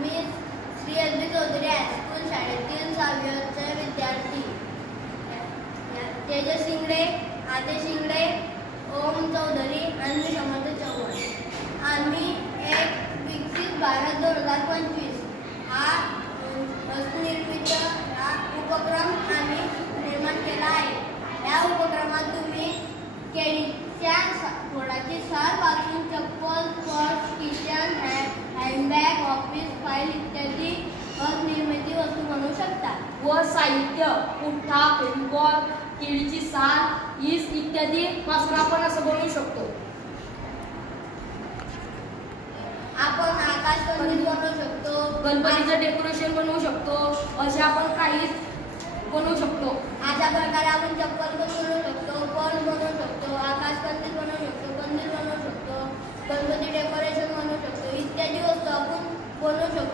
मी Shri L.B.. Chaudhari high school शाळेतील 6वीचे विद्यार्थी तेजस शिंगडे, आदेश शिंगडे, ओम चौधरी आणि समर्थ चव्हाण। आम्ही एक विकसित भारत 2025 हा वस्तुनिर्मिती उपक्रम आम्ही निर्माण केला आहे। या उपक्रमात तुम्ही केळीच्या खोडाची साल पासून चप्पल, purse, kitchen, handbag, office file इत्यादी निर्मिती वस्तू बनवू शकता व साहित्य पुठ्ठा, फेविकॉल, केळीची साल, ईस इत्यादी पासून आपण असं बनवू शकतो। आपण आकाश कंदील बनवू शकतो, गणपतीचं डेकोरेशन बनवू शकतो, असे आपण काही बनवू शकतो। अशा प्रकारे आपण चप्पल पण बनवू शकतो, पर्स बनवू शकतो, आकाश कंदील बनवू शकतो, कंदील बनवू शकतो, गणपती डेकोरेशन बनवू शकतो इत्यादी वस्तू आपण बनवू शकतो।